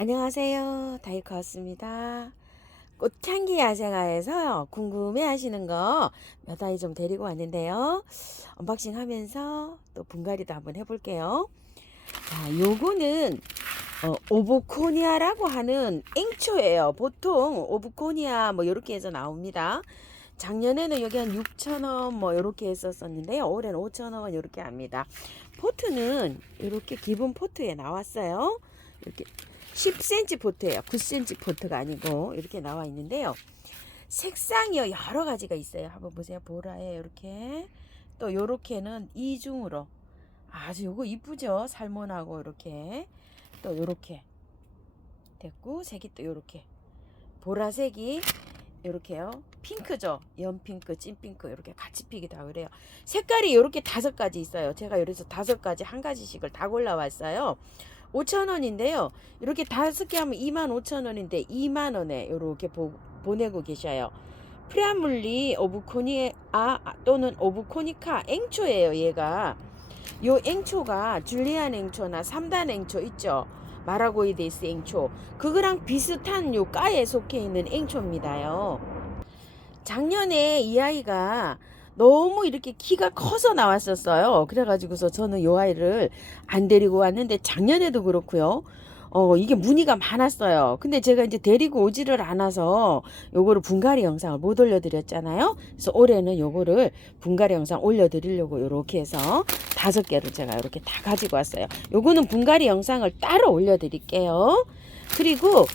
안녕하세요. 다이커스입니다. 꽃향기 야생화에서 궁금해 하시는 거 몇 아이 좀 데리고 왔는데요. 언박싱 하면서 또 분갈이도 한번 해볼게요. 자, 요거는 오브코니아라고 하는 앵초예요. 보통 오브코니아 뭐 요렇게 해서 나옵니다. 작년에는 여기 한 6,000원 뭐 요렇게 했었었는데요. 올해는 5,000원 요렇게 합니다. 포트는 이렇게 기본 포트에 나왔어요. 이렇게 10cm 포트예요. 9cm 포트가 아니고 이렇게 나와 있는데요. 색상이요 여러 가지가 있어요. 한번 보세요. 보라에 이렇게 또 요렇게는 이중으로 아주 요거 이쁘죠. 살몬하고 이렇게 또 요렇게 됐고 색이 또 요렇게 보라색이 요렇게요. 핑크죠. 연핑크, 찐핑크 이렇게 같이 피기도 하고 그래요. 색깔이 요렇게 5가지 있어요. 제가 그래서 5가지 한 가지씩을 다 골라왔어요. 5,000원인데요. 이렇게 5개 하면 25,000원인데 2만원에 이렇게 보내고 계셔요. 프라물리 오브코니아 또는 오브코니카 앵초예요. 얘가 요 앵초가 줄리안 앵초나 3단 앵초 있죠. 마라고이데스 앵초 그거랑 비슷한 요 과에 속해 있는 앵초입니다요. 작년에 이 아이가 너무 이렇게 키가 커서 나왔었어요. 그래가지고서 저는 이 아이를 안 데리고 왔는데 작년에도 그렇고요. 이게 무늬가 많았어요. 근데 제가 이제 데리고 오지를 않아서 요거를 분갈이 영상을 못 올려드렸잖아요. 그래서 올해는 요거를 분갈이 영상 올려드리려고 요렇게 해서 5개를 제가 이렇게 다 가지고 왔어요. 요거는 분갈이 영상을 따로 올려드릴게요. 그리고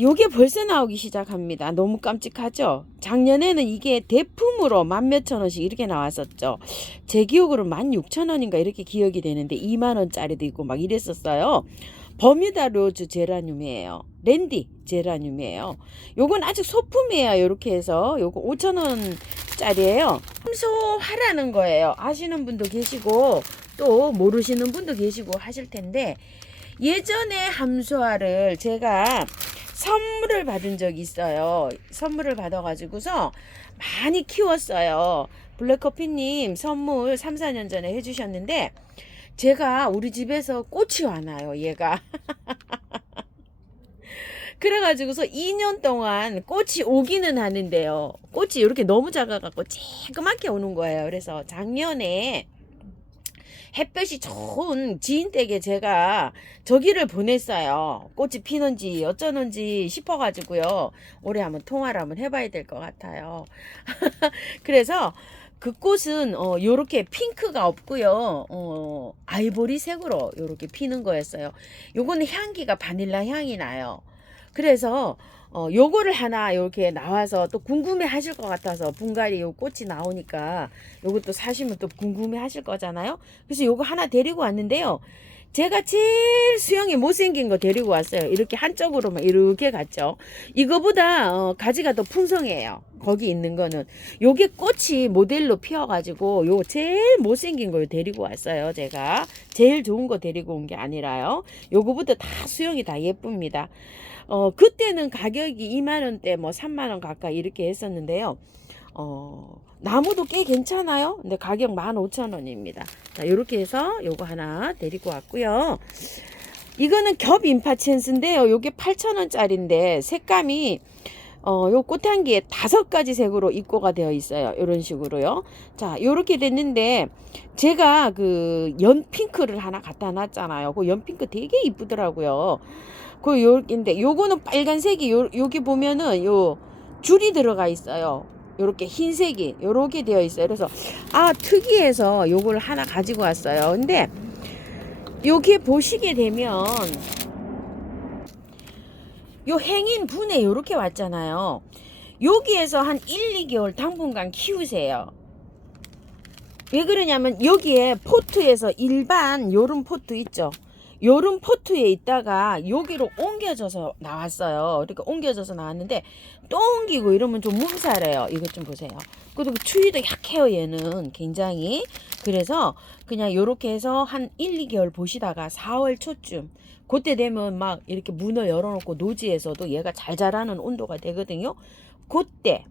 요게 벌써 나오기 시작합니다. 너무 깜찍하죠? 작년에는 이게 대품으로 10,000몇천원씩 이렇게 나왔었죠. 제 기억으로 16,000원인가 이렇게 기억이 되는데 2만원짜리도 있고 막 이랬었어요. 버뮤다 로즈 제라늄이에요. 랜디 제라늄이에요. 요건 아직 소품이에요. 요렇게 해서 요거 5,000원짜리예요. 함소화라는 거예요. 아시는 분도 계시고 또 모르시는 분도 계시고 하실 텐데 예전에 함소화를 제가 선물을 받은 적이 있어요. 선물을 받아가지고서 많이 키웠어요. 블랙커피님 선물 3, 4년 전에 해주셨는데 제가 우리 집에서 꽃이 와나요. 얘가. 그래가지고서 2년 동안 꽃이 오기는 하는데요. 꽃이 이렇게 너무 작아갖고 쬐끄맣게 오는 거예요. 그래서 작년에 햇볕이 좋은 지인 댁에 제가 저기를 보냈어요. 꽃이 피는지 어쩌는지 싶어가지고요. 올해 한번 통화를 한번 해봐야 될 것 같아요. 그래서 그 꽃은 요렇게 핑크가 없고요. 아이보리색으로 요렇게 피는 거였어요. 요거는 향기가 바닐라 향이 나요. 그래서 요거를 하나 이렇게 나와서 또 궁금해 하실 것 같아서 분갈이 요 꽃이 나오니까 요것도 사시면 또 궁금해 하실 거잖아요. 그래서 요거 하나 데리고 왔는데요. 제가 제일 수영이 못생긴 거 데리고 왔어요. 이렇게 한쪽으로만 이렇게 갔죠. 이거보다 가지가 더 풍성해요. 거기 있는 거는 요게 꽃이 모델로 피어가지고 요 제일 못생긴 걸 데리고 왔어요. 제가 제일 좋은 거 데리고 온 게 아니라요. 요거보다 다 수영이 다 예쁩니다. 그때는 가격이 2만원대 뭐 3만원 가까이 이렇게 했었는데요. 나무도 꽤 괜찮아요. 근데 가격 15,000원입니다. 자, 요렇게 해서 요거 하나 데리고 왔고요. 이거는 겹 임파첸스인데요. 요게 8,000원짜리인데 색감이 요 꽃향기에 5가지 색으로 입고가 되어 있어요. 요런 식으로요. 자, 요렇게 됐는데 제가 그 연핑크를 하나 갖다 놨잖아요. 그 연핑크 되게 이쁘더라고요. 그 요인데 요거는 빨간색이 여기 보면은 요 줄이 들어가 있어요. 요렇게 흰색이 요렇게 되어 있어요. 그래서 특이해서 요걸 하나 가지고 왔어요. 근데 요게 보시게 되면 요 행인 분에 요렇게 왔잖아요. 여기에서 한 1, 2개월 당분간 키우세요. 왜 그러냐면 여기에 포트에서 일반 요런 포트 있죠. 요런 포트에 있다가 여기로 옮겨져서 나왔어요. 그러니까 옮겨져서 나왔는데 또 옮기고 이러면 좀 몸살해요. 이것 좀 보세요. 그리고 추위도 약해요. 얘는 굉장히. 그래서 그냥 요렇게 해서 한 1, 2개월 보시다가 4월 초쯤 그때 되면 막 이렇게 문을 열어놓고 노지에서도 얘가 잘 자라는 온도가 되거든요. 그때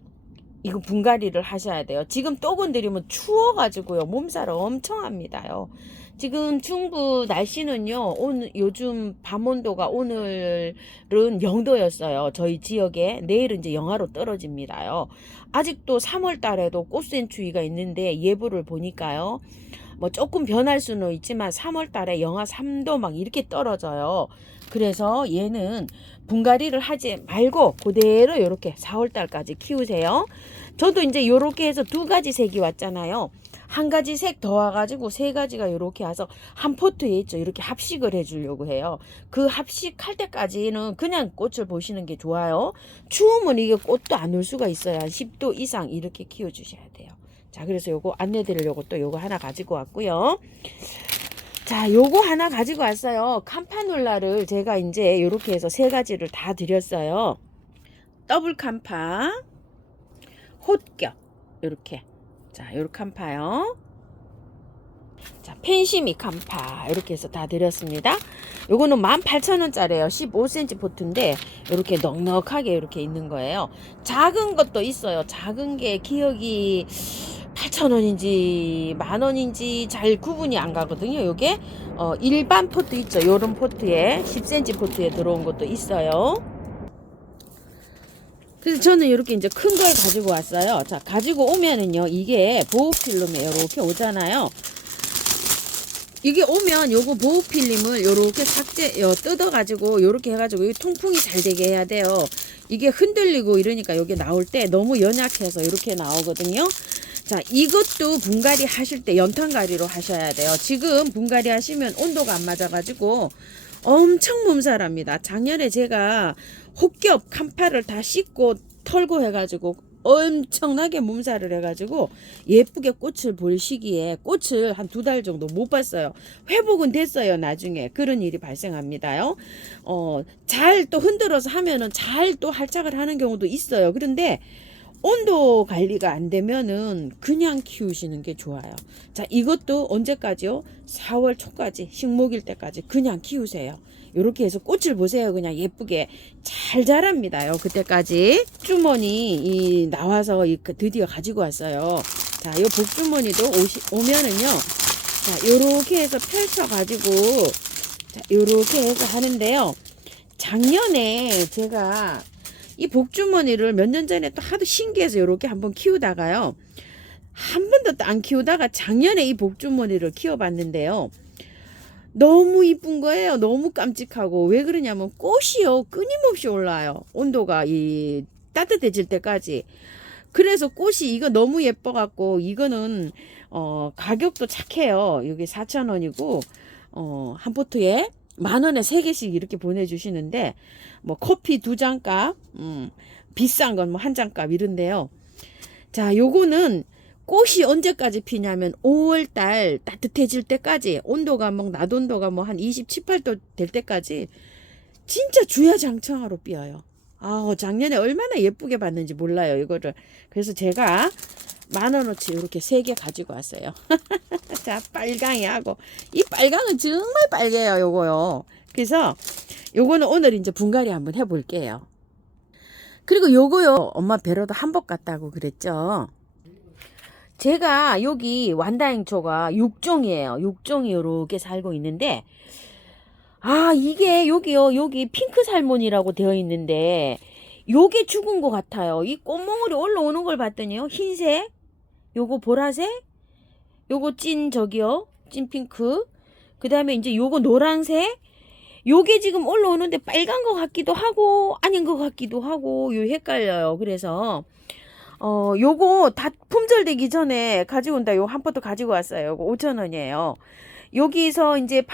이거 분갈이를 하셔야 돼요. 지금 또 건드리면 추워가지고요. 몸살을 엄청 합니다요. 지금 중부 날씨는요, 오늘 요즘 밤 온도가 오늘은 0도였어요. 저희 지역에. 내일은 이제 영하로 떨어집니다요. 아직도 3월 달에도 꽃샘추위가 있는데 예보를 보니까요. 뭐 조금 변할 수는 있지만 3월 달에 영하 3도 막 이렇게 떨어져요. 그래서 얘는 분갈이를 하지 말고 그대로 이렇게 4월 달까지 키우세요. 저도 이제 이렇게 해서 2가지 색이 왔잖아요. 한 가지 색 더 와가지고 3가지가 이렇게 와서 한 포트에 있죠. 이렇게 합식을 해주려고 해요. 그 합식할 때까지는 그냥 꽃을 보시는 게 좋아요. 추우면 이게 꽃도 안 올 수가 있어요. 한 10도 이상 이렇게 키워주셔야 돼요. 자, 그래서 요거 안내 드리려고 또 요거 하나 가지고 왔고요. 자, 요거 하나 가지고 왔어요. 캄파놀라를 제가 이제 요렇게 해서 3가지를 다 드렸어요. 더블 캄파, 홑겹, 요렇게. 자, 요렇게 캄파요. 자, 펜시미 캄파 이렇게 해서 다 드렸습니다. 요거는 18,000원짜리예요. 15cm 포트인데 이렇게 넉넉하게 이렇게 있는 거예요. 작은 것도 있어요. 작은 게 기억이 8,000원인지 10,000원인지 잘 구분이 안 가거든요. 요게 일반 포트 있죠. 요런 포트에 10cm 포트에 들어온 것도 있어요. 그래서 저는 이렇게 이제 큰 걸 가지고 왔어요. 자, 가지고 오면은요, 이게 보호필름에 이렇게 오잖아요. 이게 오면 요거 보호필름을 요렇게 뜯어가지고 요렇게 해가지고 이 통풍이 잘 되게 해야 돼요. 이게 흔들리고 이러니까 요게 나올 때 너무 연약해서 이렇게 나오거든요. 자, 이것도 분갈이 하실 때 연탄가리로 하셔야 돼요. 지금 분갈이 하시면 온도가 안 맞아가지고 엄청 몸살합니다. 작년에 제가 홑겹 캄파를 다 씻고 털고 해가지고 엄청나게 몸살을 해가지고 예쁘게 꽃을 볼 시기에 꽃을 한 2달 정도 못 봤어요. 회복은 됐어요. 나중에 그런 일이 발생합니다요. 잘 또 흔들어서 하면은 잘 또 활착을 하는 경우도 있어요. 그런데 온도 관리가 안 되면은 그냥 키우시는 게 좋아요. 자, 이것도 언제까지요? 4월 초까지, 식목일 때까지 그냥 키우세요. 요렇게 해서 꽃을 보세요. 그냥 예쁘게 잘 자랍니다요. 그때까지. 복주머니 나와서 드디어 가지고 왔어요. 자, 요 복주머니도 오면은요. 자, 요렇게 해서 펼쳐 가지고 자, 요렇게 해서 하는데요. 작년에 제가 이 복주머니를 몇 년 전에 또 하도 신기해서 이렇게 한번 키우다가요. 한 번도 또 안 키우다가 작년에 이 복주머니를 키워봤는데요. 너무 이쁜 거예요. 너무 깜찍하고. 왜 그러냐면 꽃이요. 끊임없이 올라요. 온도가 따뜻해질 때까지. 그래서 꽃이 이거 너무 예뻐갖고 이거는 가격도 착해요. 이게 4,000원이고 한 포트에 10,000원에 3개씩 이렇게 보내주시는데 뭐 커피 2잔 값 비싼 건 뭐 1잔 값 이런데요. 자, 요거는 꽃이 언제까지 피냐면 5월달 따뜻해질 때까지 온도가 뭐 낮 온도가 뭐 한 27, 8도 될 때까지 진짜 주야장창으로 피어요. 작년에 얼마나 예쁘게 봤는지 몰라요, 이거를. 그래서 제가 10,000원어치 이렇게 3개 가지고 왔어요. 자, 빨강이 하고 이 빨강은 정말 빨개요, 요거요. 그래서 요거는 오늘 이제 분갈이 한번 해볼게요. 그리고 요거요, 엄마 뵈러도 한복 갔다고 그랬죠. 제가 여기 완다행초가 6종이에요. 6종이 요렇게 살고 있는데 이게 여기요, 여기 핑크 살몬이라고 되어 있는데 요게 죽은 것 같아요. 이 꽃몽울이 올라오는 걸 봤더니요, 흰색, 요거 보라색, 요거 찐 핑크, 그 다음에 이제 요거 노란색, 요게 지금 올라오는데 빨간 것 같기도 하고 아닌 것 같기도 하고 헷갈려요. 그래서 요거 다 품절되기 전에 가지고 온다. 요 한 포트 가지고 왔어요. 요거 5,000원이에요. 여기서 이제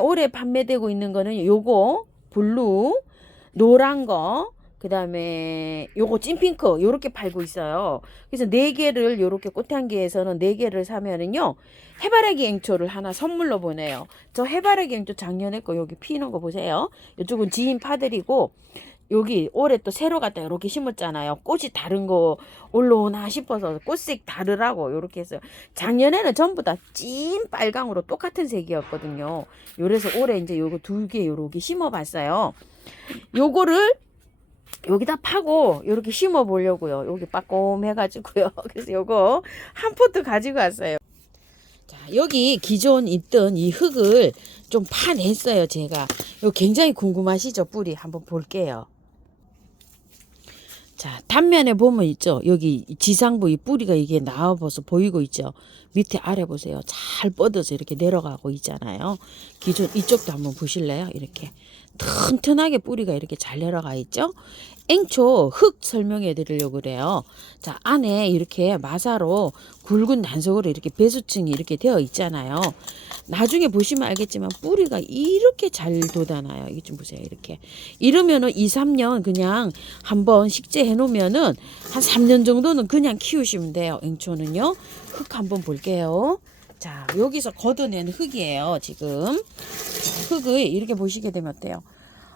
올해 판매되고 있는 거는 요거 블루, 노란 거, 그 다음에 요거 찐핑크 요렇게 팔고 있어요. 그래서 4개를 요렇게 꽃향기에서는 4개를 사면은요, 해바라기 앵초를 하나 선물로 보내요. 저 해바라기 앵초 작년에 거 여기 피는 거 보세요. 이쪽은 지인 파들이고 여기 올해 또 새로 갖다 이렇게 심었잖아요. 꽃이 다른 거 올라오나 싶어서 꽃색 다르라고 요렇게 했어요. 작년에는 전부 다 찐 빨강으로 똑같은 색이었거든요. 그래서 올해 이제 요거 2개 요렇게 심어봤어요. 요거를 여기다 파고 이렇게 심어 보려고요. 여기 빠꼼 해가지고요. 그래서 요거 한 포트 가지고 왔어요. 자, 자, 여기 기존 있던 이 흙을 좀 파냈어요, 제가. 이거 굉장히 궁금하시죠? 뿌리 한번 볼게요. 자, 단면에 보면 있죠? 여기 지상부 이 뿌리가 이게 나와서 보이고 있죠? 밑에 아래 보세요. 잘 뻗어서 이렇게 내려가고 있잖아요. 기존 이쪽도 한번 보실래요? 이렇게 튼튼하게 뿌리가 이렇게 잘 내려가 있죠? 앵초 흙 설명해 드리려고 그래요. 자, 안에 이렇게 마사로 굵은 단석으로 이렇게 배수층이 이렇게 되어 있잖아요. 나중에 보시면 알겠지만 뿌리가 이렇게 잘 돋아나요. 이거 좀 보세요. 이렇게. 이러면은 2, 3년 그냥 한번 식재해 놓으면은 한 3년 정도는 그냥 키우시면 돼요. 앵초는요. 흙 한번 볼게요. 자, 여기서 걷어낸 흙이에요. 지금. 자, 흙을 이렇게 보시게 되면 어때요?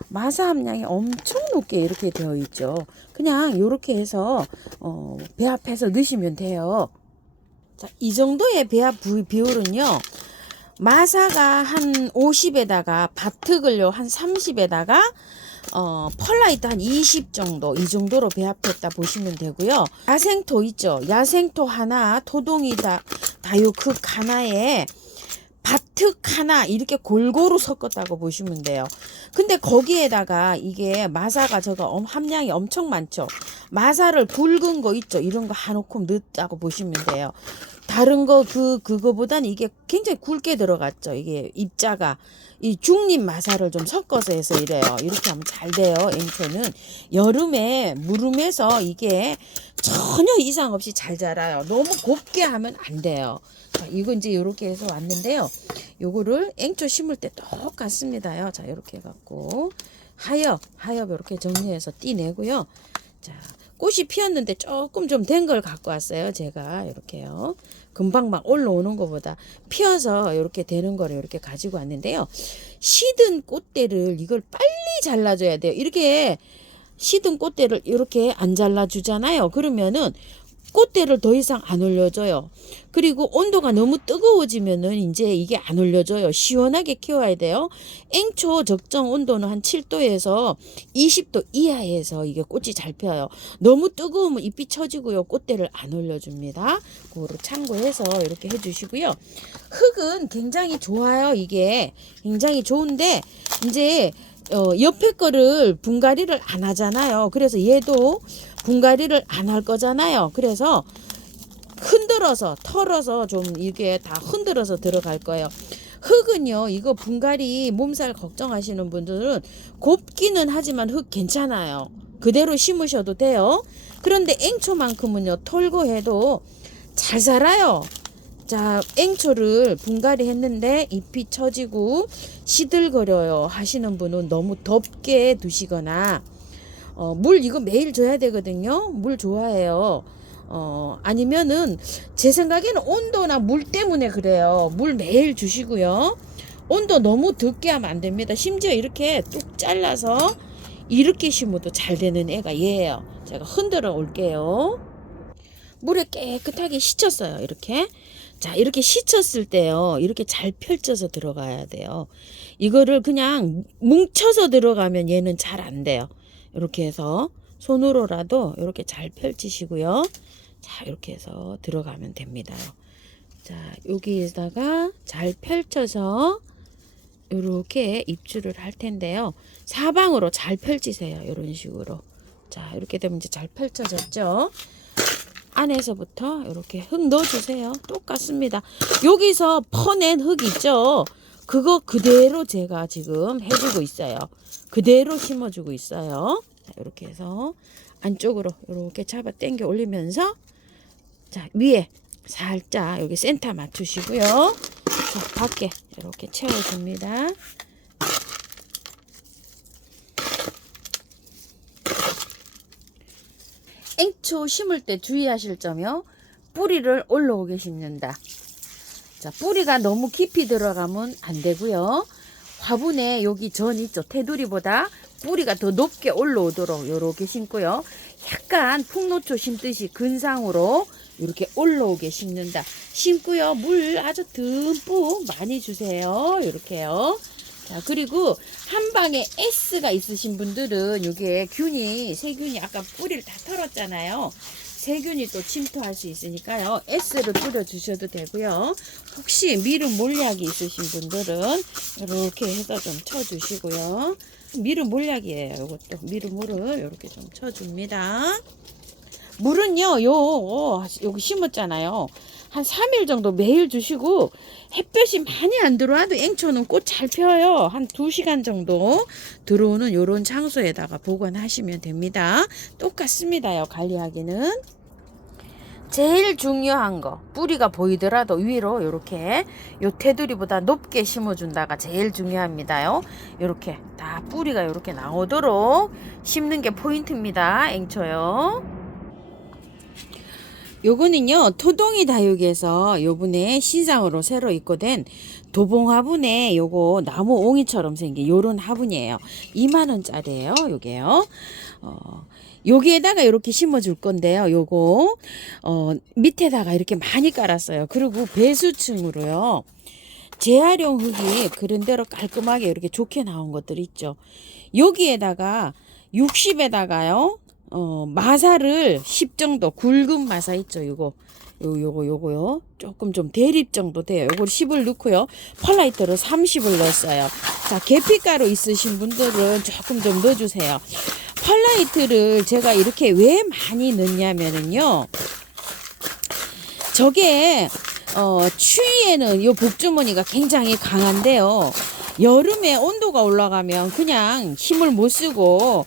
마사 함량이 엄청 높게 이렇게 되어 있죠. 그냥 이렇게 해서 배합해서 넣으시면 돼요. 자, 이 정도의 배합 비율은요. 마사가 한 50에다가 밭흙을요 한 30에다가 펄라이트 한 20 정도 이 정도로 배합했다 보시면 되고요. 야생토 있죠. 야생토 하나, 토동이다 다육흙 하나에 밭흙 하나 이렇게 골고루 섞었다고 보시면 돼요. 근데 거기에다가 이게 마사가 저거 함량이 엄청 많죠. 마사를 굵은 거 있죠. 이런 거 한오큼 넣었다고 보시면 돼요. 다른 거 그거보다는 이게 굉장히 굵게 들어갔죠. 이게 입자가 이 중립 마사를 좀 섞어서 해서 이래요. 이렇게 하면 잘 돼요. 앵초는 여름에 무름에서 이게 전혀 이상 없이 잘 자라요. 너무 곱게 하면 안 돼요. 자, 이거 이제 이렇게 해서 왔는데요. 요거를 앵초 심을 때 똑같습니다요. 자, 이렇게 해갖고 하엽 이렇게 정리해서 띠내고요. 자, 꽃이 피었는데 조금 좀 된 걸 갖고 왔어요. 제가 이렇게요. 금방 막 올라오는 것보다 피어서 이렇게 되는 거를 이렇게 가지고 왔는데요. 시든 꽃대를 이걸 빨리 잘라줘야 돼요. 이렇게 시든 꽃대를 이렇게 안 잘라주잖아요. 그러면은 꽃대를 더 이상 안 올려줘요. 그리고 온도가 너무 뜨거워지면은 이제 이게 안 올려줘요. 시원하게 키워야 돼요. 앵초 적정 온도는 한 7도에서 20도 이하에서 이게 꽃이 잘 펴요. 너무 뜨거우면 잎이 처지고요. 꽃대를 안 올려줍니다. 그거를 참고해서 이렇게 해주시고요. 흙은 굉장히 좋아요. 이게 굉장히 좋은데 이제 옆에 거를 분갈이를 안 하잖아요. 그래서 얘도 분갈이를 안 할 거잖아요. 그래서 흔들어서 털어서 좀 이게 다 흔들어서 들어갈 거예요. 흙은요, 이거 분갈이 몸살 걱정하시는 분들은 곱기는 하지만 흙 괜찮아요. 그대로 심으셔도 돼요. 그런데 앵초만큼은요, 털고 해도 잘 자라요. 자, 앵초를 분갈이 했는데 잎이 처지고 시들거려요 하시는 분은 너무 덥게 두시거나 물 이거 매일 줘야 되거든요. 물 좋아해요. 아니면은 제 생각에는 온도나 물 때문에 그래요. 물 매일 주시고요. 온도 너무 덥게 하면 안 됩니다. 심지어 이렇게 뚝 잘라서 이렇게 심어도 잘 되는 애가 얘예요. 제가 흔들어 올게요. 물에 깨끗하게 씻혔어요. 이렇게. 자, 이렇게 씻혔을 때요. 이렇게 잘 펼쳐서 들어가야 돼요. 이거를 그냥 뭉쳐서 들어가면 얘는 잘 안 돼요. 이렇게 해서 손으로라도 이렇게 잘 펼치시고요. 자, 이렇게 해서 들어가면 됩니다. 자, 여기에다가 잘 펼쳐서 이렇게 입주를 할 텐데요. 사방으로 잘 펼치세요. 이런 식으로. 자, 이렇게 되면 이제 잘 펼쳐졌죠. 안에서부터 이렇게 흙 넣어주세요. 똑같습니다. 여기서 퍼낸 흙 있죠. 그거 그대로 제가 지금 해주고 있어요. 그대로 심어주고 있어요. 자, 이렇게 해서 안쪽으로 이렇게 잡아 당겨 올리면서 자, 위에 살짝 여기 센터 맞추시고요. 자, 밖에 이렇게 채워줍니다. 앵초 심을 때 주의하실 점이요. 뿌리를 올라오게 심는다. 자, 뿌리가 너무 깊이 들어가면 안 되고요. 화분에 여기 전 있죠. 테두리보다 뿌리가 더 높게 올라오도록 이렇게 심고요. 약간 풍노초 심듯이 근상으로 이렇게 올라오게 심는다. 심고요. 물 아주 듬뿍 많이 주세요. 이렇게요. 자, 그리고 한 방에 S가 있으신 분들은 이게 균이, 세균이 아까 뿌리를 다 털었잖아요. 세균이 또 침투할 수 있으니까요. S를 뿌려주셔도 되고요. 혹시 미름 몰약이 있으신 분들은 이렇게 해서 좀 쳐주시고요. 미름 몰약이에요. 이것도 미름물을 이렇게 좀 쳐줍니다. 물은요, 여기 심었잖아요. 한 3일 정도 매일 주시고, 햇볕이 많이 안 들어와도 앵초는 꽃 잘 펴요. 한 2시간 정도 들어오는 요런 장소에다가 보관하시면 됩니다. 똑같습니다요, 관리하기는. 제일 중요한 거, 뿌리가 보이더라도 위로 요렇게 요 테두리보다 높게 심어준다가 제일 중요합니다요. 요렇게 다 뿌리가 요렇게 나오도록 심는 게 포인트입니다. 앵초요. 요거는요, 토동이 다육에서 요번에 신상으로 새로 입고된 도봉 화분에 요거 나무 옹이처럼 생긴 요런 화분이에요. 2만원짜리예요, 요게요. 여기에다가 이렇게 심어줄 건데요. 요거 밑에다가 이렇게 많이 깔았어요. 그리고 배수층으로요. 재활용 흙이 그런대로 깔끔하게 이렇게 좋게 나온 것들 있죠. 여기에다가 60에다가요. 마사를 10 정도 굵은 마사 있죠. 요거요. 조금 좀 대립 정도 돼요. 요걸 10을 넣고요. 펄라이트를 30을 넣었어요. 자, 계피가루 있으신 분들은 조금 좀 넣어주세요. 펄라이트를 제가 이렇게 왜 많이 넣냐면은요. 저게 추위에는 요 복주머니가 굉장히 강한데요. 여름에 온도가 올라가면 그냥 힘을 못 쓰고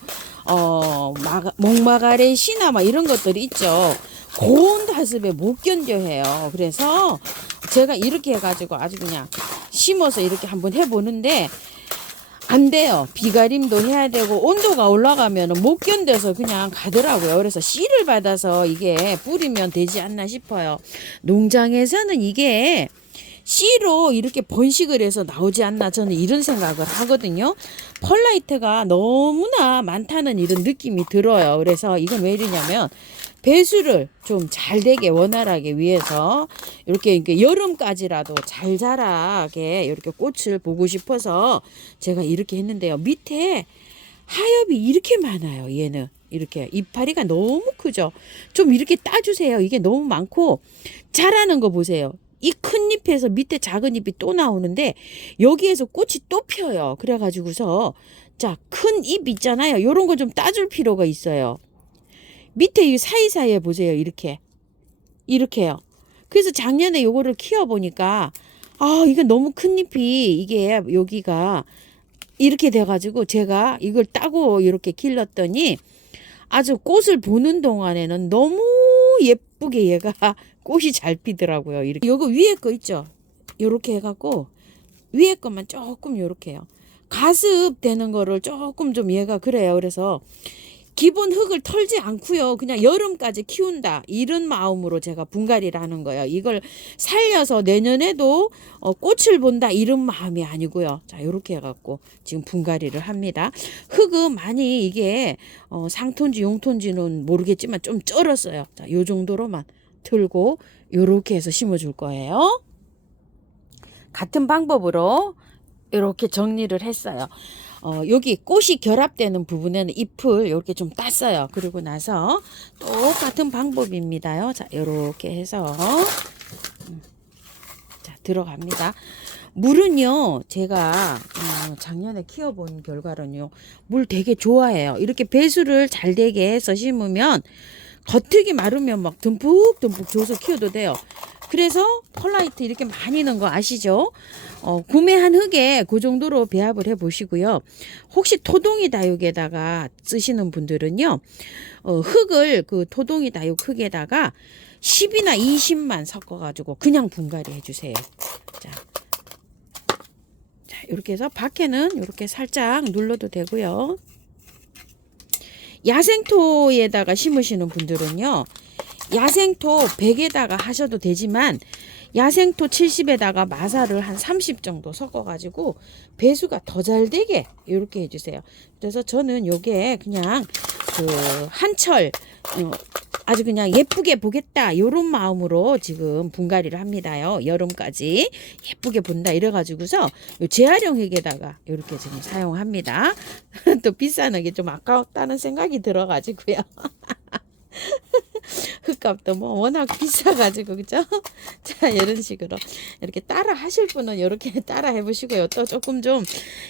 목마가렛이나 막 이런 것들이 있죠. 고온 다습에 못 견뎌해요. 그래서 제가 이렇게 해가지고 아주 그냥 심어서 이렇게 한번 해보는데 안 돼요. 비가림도 해야 되고 온도가 올라가면 못 견뎌서 그냥 가더라고요. 그래서 씨를 받아서 이게 뿌리면 되지 않나 싶어요. 농장에서는 이게 씨로 이렇게 번식을 해서 나오지 않나 저는 이런 생각을 하거든요. 펄라이트가 너무나 많다는 이런 느낌이 들어요. 그래서 이건 왜 이러냐면 배수를 좀 잘 되게 원활하게 위해서 이렇게 여름까지라도 잘 자라게 이렇게 꽃을 보고 싶어서 제가 이렇게 했는데요. 밑에 하엽이 이렇게 많아요. 얘는 이렇게 이파리가 너무 크죠. 좀 이렇게 따주세요. 이게 너무 많고 자라는 거 보세요. 이 큰 잎에서 밑에 작은 잎이 또 나오는데 여기에서 꽃이 또 펴요. 그래가지고서 자, 큰 잎 있잖아요. 요런 거 좀 따줄 필요가 있어요. 밑에 이 사이사이에 보세요. 이렇게요. 그래서 작년에 요거를 키워보니까 이게 너무 큰 잎이 이게 여기가 이렇게 돼가지고 제가 이걸 따고 이렇게 길렀더니 아주 꽃을 보는 동안에는 너무 예쁘게 얘가 꽃이 잘 피더라고요. 이렇게 요거 위에 거 있죠. 요렇게 해갖고 위에 것만 조금 요렇게요. 가습 되는 거를 조금 좀 얘가 그래요. 그래서 기본 흙을 털지 않고요. 그냥 여름까지 키운다. 이런 마음으로 제가 분갈이를 하는 거예요. 이걸 살려서 내년에도 꽃을 본다. 이런 마음이 아니고요. 자, 이렇게 해갖고 지금 분갈이를 합니다. 흙은 많이 이게 상토인지 용토인지는 모르겠지만 좀 쩔었어요. 자, 요 정도로만 틀고 요렇게 해서 심어줄 거예요. 같은 방법으로 이렇게 정리를 했어요. 여기 꽃이 결합되는 부분에는 잎을 이렇게 좀 땄어요. 그리고 나서 똑같은 방법입니다요. 자, 이렇게 해서 자, 들어갑니다. 물은요, 제가 작년에 키워본 결과로는요, 물 되게 좋아해요. 이렇게 배수를 잘 되게 해서 심으면 겉흙이 마르면 막 듬뿍듬뿍 줘서 키워도 돼요. 그래서 펄라이트 이렇게 많이 넣은 거 아시죠? 구매한 흙에 그 정도로 배합을 해 보시고요. 혹시 토동이 다육에다가 쓰시는 분들은요, 흙을 그 토동이 다육 흙에다가 10이나 20만 섞어가지고 그냥 분갈이 해주세요. 자, 이렇게 해서 밖에는 이렇게 살짝 눌러도 되고요. 야생토에다가 심으시는 분들은요, 야생토 100에다가 하셔도 되지만 야생토 70에다가 마사를 한 30 정도 섞어가지고 배수가 더 잘 되게 이렇게 해주세요. 그래서 저는 요게 그냥 그 한철 아주 그냥 예쁘게 보겠다 요런 마음으로 지금 분갈이를 합니다요. 여름까지 예쁘게 본다 이래가지고서 요 재활용 흙에다가 이렇게 지금 사용합니다. 또 비싼 흙이 좀 아까웠다는 생각이 들어가지고요. 흙값도 뭐 워낙 비싸가지고 그죠? 자, 이런 식으로 이렇게 따라 하실 분은 이렇게 따라 해보시고요. 또 조금 좀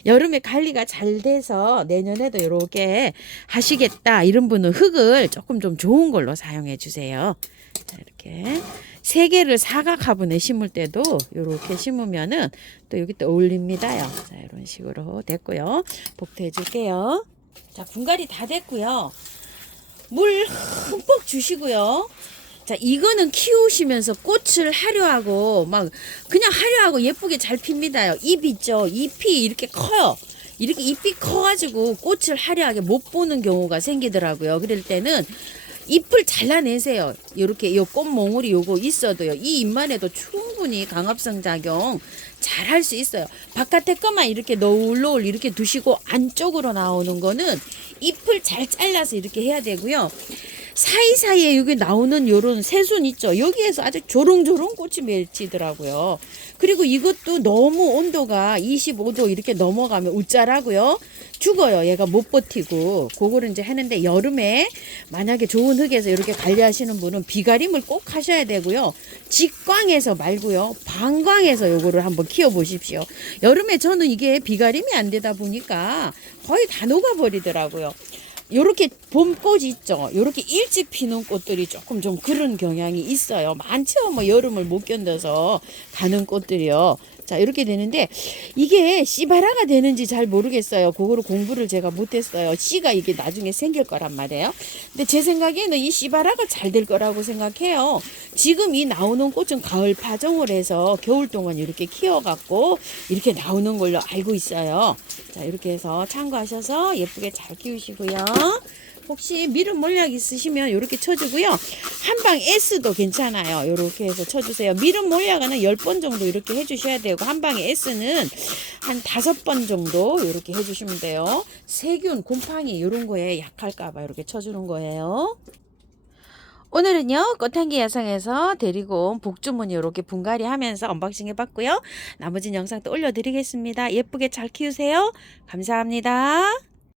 여름에 관리가 잘 돼서 내년에도 이렇게 하시겠다 이런 분은 흙을 조금 좀 좋은 걸로 사용해 주세요. 자, 이렇게 3개를 사각 화분에 심을 때도 이렇게 심으면은 또 여기 또 어울립니다요. 자, 이런 식으로 됐고요. 복토해 줄게요. 자, 분갈이 다 됐고요. 물 흠뻑 주시고요. 자, 이거는 키우시면서 꽃을 하려하고 막 그냥 하려하고 예쁘게 잘 핍니다요. 잎 있죠? 잎이 이렇게 커요. 이렇게 잎이 커가지고 꽃을 화려하게 못 보는 경우가 생기더라고요. 그럴 때는 잎을 잘라내세요. 이렇게 요 꽃몽울이 요거 있어도요. 이 잎만 해도 충분히 강압성 작용 잘 할 수 있어요. 바깥에 것만 이렇게 너울너울 이렇게 두시고 안쪽으로 나오는 거는 잎을 잘 잘라서 이렇게 해야 되고요. 사이사이에 여기 나오는 요런 새순 있죠. 여기에서 아주 조롱조롱 꽃이 맺히더라고요. 그리고 이것도 너무 온도가 25도 이렇게 넘어가면 웃자라고요. 죽어요. 얘가 못 버티고. 그거를 이제 하는데 여름에 만약에 좋은 흙에서 이렇게 관리하시는 분은 비가림을 꼭 하셔야 되고요. 직광에서 말고요. 방광에서 요거를 한번 키워 보십시오. 여름에 저는 이게 비가림이 안 되다 보니까 거의 다 녹아버리더라고요. 요렇게 봄꽃 있죠. 요렇게 일찍 피는 꽃들이 조금 좀 그런 경향이 있어요. 많죠. 뭐 여름을 못 견뎌서 가는 꽃들이요. 자, 이렇게 되는데 이게 씨바라가 되는지 잘 모르겠어요. 그거를 공부를 제가 못했어요. 씨가 이게 나중에 생길 거란 말이에요. 근데 제 생각에는 이 씨바라가 잘 될 거라고 생각해요. 지금 이 나오는 꽃은 가을 파종을 해서 겨울 동안 이렇게 키워갖고 이렇게 나오는 걸로 알고 있어요. 자, 이렇게 해서 참고하셔서 예쁘게 잘 키우시고요. 혹시 미름 몰약 있으시면 이렇게 쳐주고요. 한방 S도 괜찮아요. 이렇게 해서 쳐주세요. 미름 몰약은 10번 정도 이렇게 해주셔야 되고 한방에 S는 한 5번 정도 이렇게 해주시면 돼요. 세균, 곰팡이 이런 거에 약할까봐 이렇게 쳐주는 거예요. 오늘은요 꽃향기 야상에서 데리고 온 복주머니 이렇게 분갈이 하면서 언박싱 해봤고요. 나머지 영상 또 올려드리겠습니다. 예쁘게 잘 키우세요. 감사합니다.